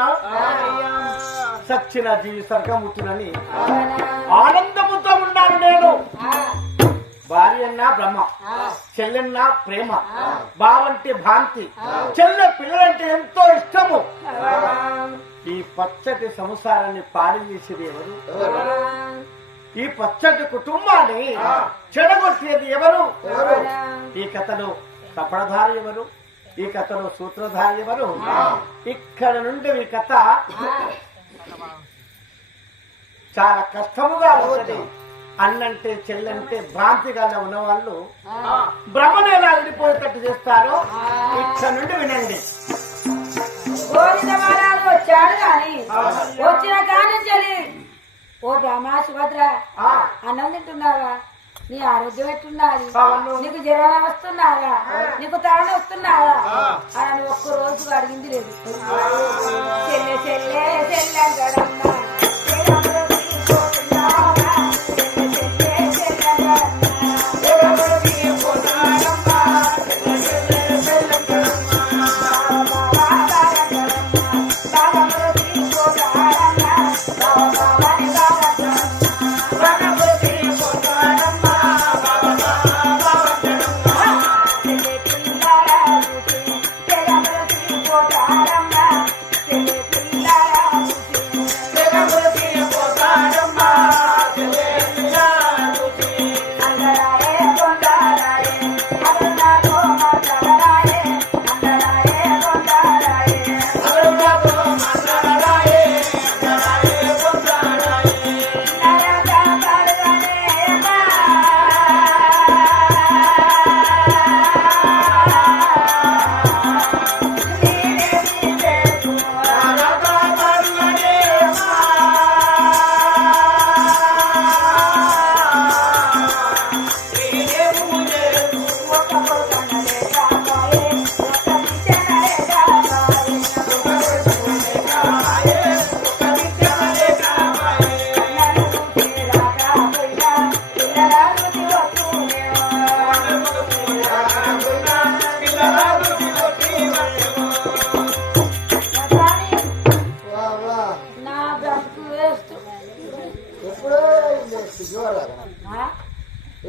చెప్పునా సచ్చిన జీవి స్వర్గముట్టునని ఆనందముతో ఉన్నాను నేను. భార్య అన్నా బ్రహ్మ, చెల్లెన్నా ప్రేమ, బావంటే భాంతి, చెల్లె పిల్లలంటే ఎంతో ఇష్టము. ఈ పచ్చటి సంసారాన్ని పాడి చేసేది ఎవరు? ఈ పచ్చటి కుటుంబాన్ని చెడగొట్టేది ఎవరు? ఈ కథలో కపడధారి ఎవరు? ఈ కథలో సూత్రధారి ఎవరు? ఇక్కడ నుండి ఈ కథ చాలా కష్టముగా ఉంటుంది. అన్నంటే చెల్లంటే భ్రాంతిగా ఉన్న వాళ్ళు భ్రమను ఎలా విడిపోయేటట్టు చేస్తారో ఇక్కడ నుండి వినండి. వచ్చాడు కానీ వచ్చిన కానీ ఓ బ్రహ్మ సుభద్ర అన్నం తింటున్నావా? నీ ఆరోగ్యం ఎట్టున్నది? నీకు జ్వరం వస్తున్నావా? నీకు తరణ వస్తున్నావా అని ఒక్క రోజు అడిగింది లేదు. చెల్లె చెల్లె చెల్లె గడమ్మా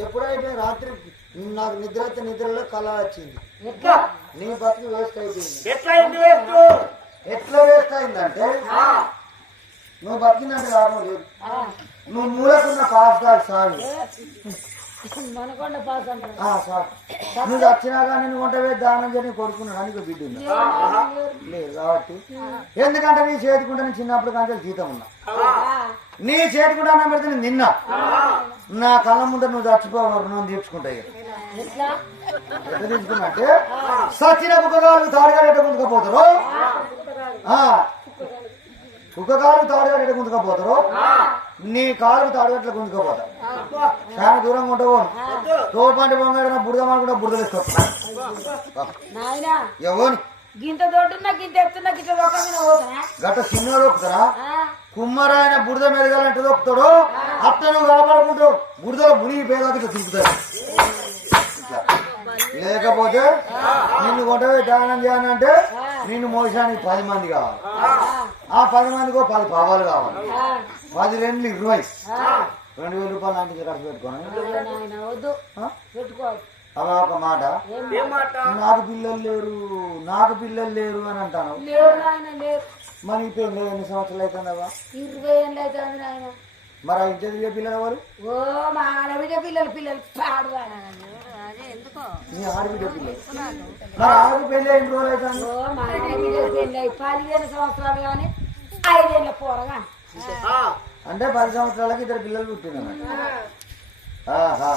ఎప్పుడైతే రాత్రి నాకు నిద్ర అయితే నిద్రలో కళ వచ్చింది. నీ బతుకు వేస్ట్ అయిపోయింది. ఎట్లా వేస్ట్ అయిందంటే నువ్వు బతికిందంటే కారణం లేదు. నువ్వు మూలకున్న పాస్ కాదు సాగు నువ్వు వచ్చినా కానీ నువ్వు వంటవే దానం చేయని కొడుకున్నాడు నీకు బిడ్డ లేదు కాబట్టి. ఎందుకంటే నీ చేతికుంటే నేను చిన్నప్పుడు కానీ జీతం ఉన్నా. నీ చేతికుంటే అన్నం పెడితే నేను తిన్నా. నా కళ్ళ ముందు నువ్వు చచ్చిపోవాలి నువ్వు తీర్చుకుంటాయి. ఎట్లా తీసుకున్నట్టే సచిన కుక్కగాలు తాడుగా ఎట్ట ముందుకపోతారు, కుక్కగాలు తాడుగా ఎట్ట ముందుకపోతారు, నీ కాలు తాడుగట్ల గుంజుకోపోతా. చాలా దూరంగా ఉంటావు. తోపంటి బొంగ బురద మాకుండా బురదలేస్తావు. ఎవరు గింత దొడ్డున్నా గింత ఎత్తున్నా గింత గట్ట చిన్న దొక్కుతారా? కుమ్మరాయన బురద మెదగాలంటే దొక్కుతాడు. అట్ట నువ్వు కాపాడుకుంటావు. బురదలో మునిగి పేదకి తిప్పుతాడు. లేకపోతే నిన్ను కొంటవే దానం చేయాలంటే నిన్ను మోసానికి 10 మంది కావాలి. ఆ 10 మందికో 10 పావాలు కావాలి. 10 2 20 2,000 రూపాయలు లాంటివి ఖర్చు పెట్టుకోండి. అలా ఒక మాట, నాకు పిల్లలు లేరు అని అంటాను. మరి పెళ్ళి ఎన్ని సంవత్సరాలు అవుతుందవా? 20 ఏళ్ళు అవుతుంది నాయన. మరి ఆ ఇంటి పిల్లలు ఎవరు? ఓ మా ఆడబిడ్డ పిల్లలు పాడు. నీ ఆడబిడ్డ పిల్లలు మరి ఆడబిడ్డ పెళ్ళి ఎన్ని రోజులు అవుతుంది? ఓ మా ఆడబిడ్డ పెళ్ళి 15 సంవత్సరాలు కానీ 5 ఏళ్ళ పోరగా. అంటే 10 సంవత్సరాలకి 2 పిల్లలు పుట్టినమాట. ఆహా,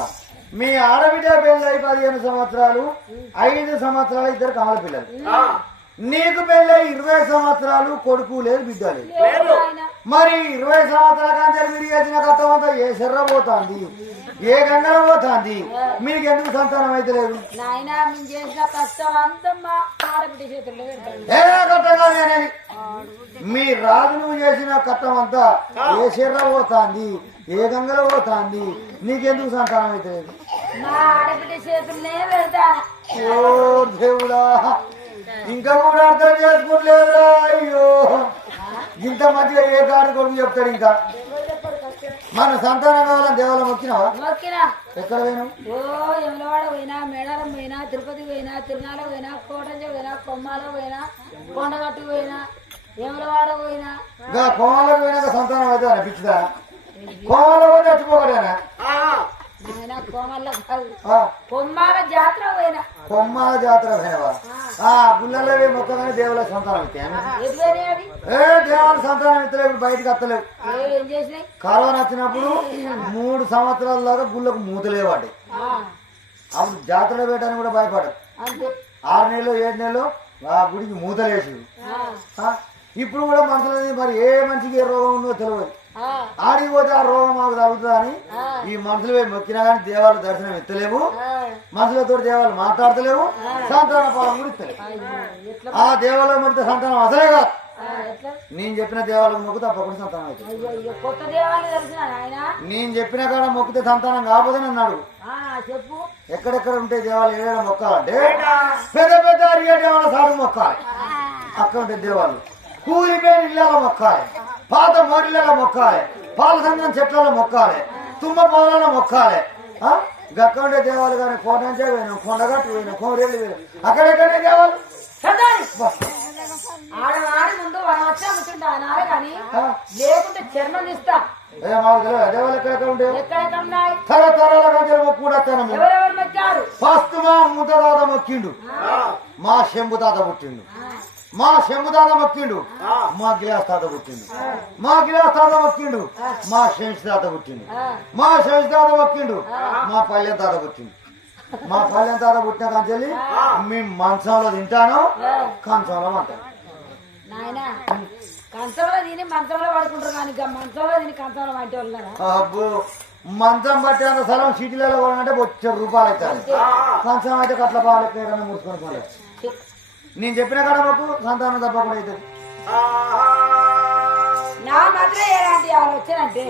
మీ ఆడబిడ్డ పెళ్ళి 15 సంవత్సరాలు, 5 సంవత్సరాలు 2 కమల పిల్లలు. నీకు పెళ్ళి 20 సంవత్సరాలు, కొడుకు లేదు బిడ్డ లేదు. మరి 20 సంవత్సరాల కంటే మీరు చేసిన కథం అంతా ఏ శర్ర పోతుంది, ఏ గంగన పోతుంది. మీకు ఎందుకు సంతానం అయితే లేదు? ఏ కట్టం కాదు అనేది. మీ రాజు నువ్వు చేసిన కట్టం అంతా ఏ శర్ర పోతుంది, ఏ గంగలో పోతుంది. నీకెందుకు సంతానం అయితే లేదు? ఓ దేవుడా, ఇంకా కూడా అర్థం చేసుకోలేదురా. అయ్యో మంచిగా ఏ కాడు కొడుకు చెప్తాడు ఇంకా మన సంతానం కావాలని దేవాలయం మొక్కినావా మొక్కినా ఎక్కడ పోయినావు ఓ యమలవాడ పోయినా మేడారం పోయినా తిరుపతి పోయినా తిరునాల పోయినా కోటంజ పోయినా కొమ్మాలో పోయినా కొండగట్టు పోయినా యమలవాడ పోయినా ఇంకా కోమలకు పోయినాక సంతానం అయితే అనిపించదా కోమలో పోయి చచ్చిపోకడేనా ఆయన కోమల్లో కాదు కొమ్మాల జాతర పోయినా కొమ్మాల జాతర పోయినవా గుళ్ళల్లో మొక్కగానే దేవుల సంతానం ఇస్తాయి ఎదురే అవి ఏ దేవాల సంతానం ఇస్తలేవు ఇప్పుడు బయటకు వస్తలేవు ఏం చేసినాయి కరోనా వచ్చినప్పుడు 3 సంవత్సరాల దాకా గుళ్ళకు మూతలే పడ్డాయి అప్పుడు జాతరలో పెట్టడానికి కూడా భయపడదు అంతే 6 నెలలు 7 నెలలు ఆ గుడికి మూతలేసి ఇప్పుడు కూడా మనుషులని మరి ఏ మనిషికి ఏ రోగం ఉందో తెలియదు ఆడికి పోతే ఆ రోగం మాకు తగ్గుతుందని ఈ మనుషులు పోయి మొక్కినా కానీ దేవాల దర్శనం ఎత్తలేవు మనుషులతో దేవాలు మాట్లాడతలేవు సంతాన ఫలం కూడా ఇస్తలేవు ఆ దేవాలయం మొక్కితే సంతానం అసలే కాదు నేను చెప్పిన దేవాలయం మొక్కు తప్పకుండా సంతానం అవుతుంది కొత్త దేవాలయం తెలిసిన ఆయన నేను చెప్పిన కాడ మొక్కితే సంతానం కాకపోతే అన్నాడు చెప్పు ఎక్కడెక్కడ ఉంటే దేవాలయం ఏదైనా మొక్కాలంటే పెద్ద పెద్ద అరిగే దేవాలయం సాగు మొక్కాలి అక్కడ ఉంటే దేవాలు కూలిపోయిన ఇళ్ళలో మొక్కాలి పాత మోరిళ్ళలో మొక్కాలి పాల సంఘం చెట్లలో మొక్కాలి తుమ్మ పొలాలలో మొక్కాలి అక్కడ ఉండే దేవాలు కానీ కోటంచే పోయినాం కొండగట్టు పోయినాం కోరేళ్ళు పోయినాం అక్కడెక్కడే దేవాలు ఆడవాడి ముందు మనం వచ్చి అమ్ముతుంటా అనాలి కానీ లేకుంటే చర్మం ఇస్తా మాకు తెలియదు దేవాలు ఎక్కడెక్కడ ఉండే ఎక్కడెక్కడ ఉన్నాయి తరతరాల కంచెలు మొక్కుడా ఎవరెవరు మొక్కారు ఫస్ట్ మా ముద్దదాత మొక్కిండు మా శంభు తాత పుట్టిండు మా శంభు తాత మొక్కిండు మా గిలాస్ తాత పుట్టిండు మా గిలాస్ తాత మొక్కిండు మా శంషి తాత పుట్టిండు మా శంషి తాత మొక్కిండు మా పల్లెం తాత పుట్టిండు మా పల్లెం తాత పుట్టిన కంచెల్లి మేము మంచంలో తింటాను కంచంలో అంటాం నాయన కంచంలో తిని మంచంలో పడుకుంటారు కానీ మంచంలో తిని కంచంలో వంటి వాళ్ళు అబ్బో మంచం బట్టి అంత స్థలం సిటీలలో కొనాలంటే ₹1,00,000 అవుతాయి కంచం అయితే కట్ల బాగా ఏదైనా మూసుకొని పోలేదు నేను చెప్పిన కాడ మాకు సంతానం తప్పకుండా అవుతుంది నా మాత్రం ఎలాంటి ఆలోచన అంటే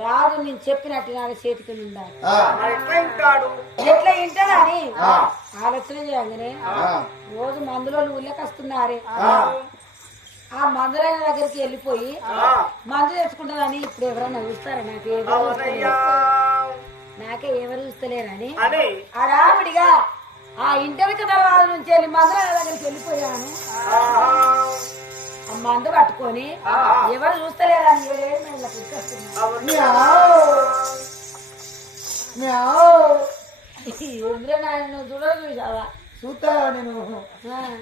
రాదు నేను చెప్పినట్టు నా చేతికి ఉండాలి ఎట్లా వింటాడా అని ఆలోచన చేయగానే రోజు మందులో ఊళ్ళకి వస్తున్నారే ఆ మందులైన దగ్గరికి వెళ్ళిపోయి మందు తెచ్చుకుంటానని ఇప్పుడు ఎవరన్నా చూస్తారా నాకే ఎవరు చూస్తలేరని ఆడావిడిగా ఆ ఇంటర్కి తర్వాత నుంచి వెళ్ళి మందులైన దగ్గరికి వెళ్ళిపోయాను ఆ మందు పట్టుకొని ఎవరు చూస్తలేరని ఇంద్రే నాయన చూడదు చూసావా చూస్తా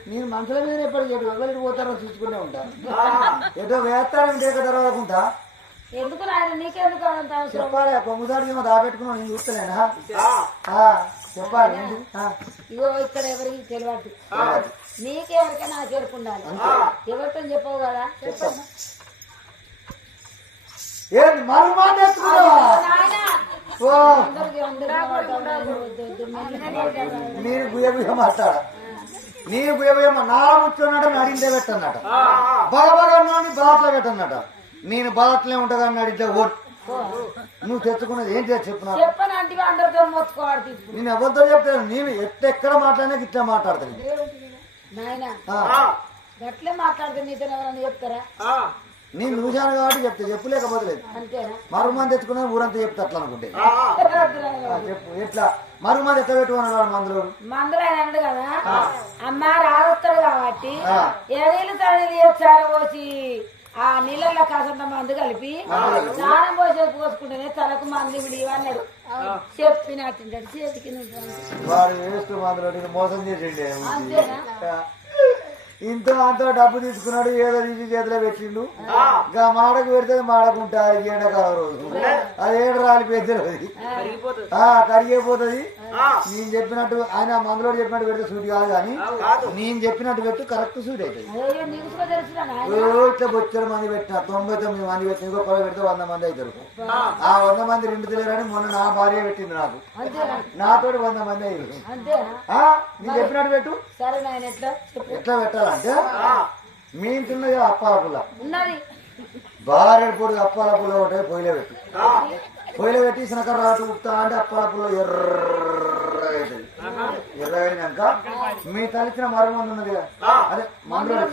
నేను మనుషుల మీద ఎప్పటికి ఎవరికి పోతారో చూసుకుంటే ఉంటాను ఏదో వేస్తానంటే తర్వాత ఎందుకు నాయన నీకెందుకు అంత అవసరం చెప్పాలి పొంగుదాడికి ఏమో దాపెట్టుకున్నావు నేను చూస్తలేనా చెప్పాలి ఇగో ఇక్కడ ఎవరికి తెలియదు నీకెవరికైనా నాకు చేరుకుండాలి ఎవరితో చెప్పవు కదా చెప్పాను నేను గుయ్య మాట్లాడ నేను గుయ్య నారా ముచ్చోన్నట నడిందే పెట్టన్నట బాగా బాటలో పెట్టన్నట నేను బాటలే ఉంటా కానీ అడిగితే ఓట్ నువ్వు తెచ్చుకున్నది ఏంటి చెప్పు అందరితో మొత్తుకోవాలి నేను ఎవరితో చెప్తాను నేను ఎక్కడ మాట్లాడినా ఇట్లా మాట్లాడతాను నాయన గట్లే మాట్లాడితే నీతో ఎవరన్నా చెప్తారా నేను చూశాను కాబట్టి చెప్తా చెప్పలేకపోతే లేదు అంతేనా మరుమంది తెచ్చుకున్నా ఊరంతా చెప్తా అట్లా అనుకుంటే చెప్పు ఎట్లా మరుమంది ఎట్లా పెట్టుకున్నాడు మందులు ఆయన అన్నాడు కదా అమ్మ రాదొస్తాడు కాబట్టి ఏదైనా తల్లి చేస్తారో పోసి ఆ నీళ్ళల్లో కాసంత మందు కలిపి స్నానం పోసి పోసుకుంటేనే తలకు మంది విడి అన్నాడు చెప్పినట్టు చేతికి వాడు వేస్తూ మందులో మోసం చేసిండే అంతేనా ఇంతో అంతో డబ్బు తీసుకున్నాడు ఏదో తీసి చేతిలో పెట్టిండు ఇంకా మాడకు పెడితే మాడకుంటా ఎండకాల రోజు అది ఏడు రాలిపోతుంది కరిగిపోతుంది నేను చెప్పినట్టు ఆయన మందులో చెప్పినట్టు పెడితే సూట్ కాదు కానీ నేను చెప్పినట్టు పెట్టి కరెక్ట్ సూట్ అవుతుంది ఇట్లా బొచ్చడు మంది పెట్టిన 99 మంది పెట్టిన ఇంకో పొల పెడితే 100 మంది అవుతారు ఆ 100 మంది 2 తెలియరని మొన్న నా భార్య పెట్టింది నాకు నాతోటి 100 మంది అయ్యారు నేను చెప్పినట్టు పెట్టు ఎట్లా పెట్టాలంటే మీ ఇంటున్నది అప్పాల పుల్ల భార్య పొడి అప్పాల పుల్ల ఒకటే పొయ్యిలో పెట్టు పొయ్యిలో పెట్టి శనకర రాటు ఉప్తా అంటే అప్పాల పుల్ల ఎర్రగైనాక మీ తలిచిన మరో మంది ఉన్నది కదా అదే మందులో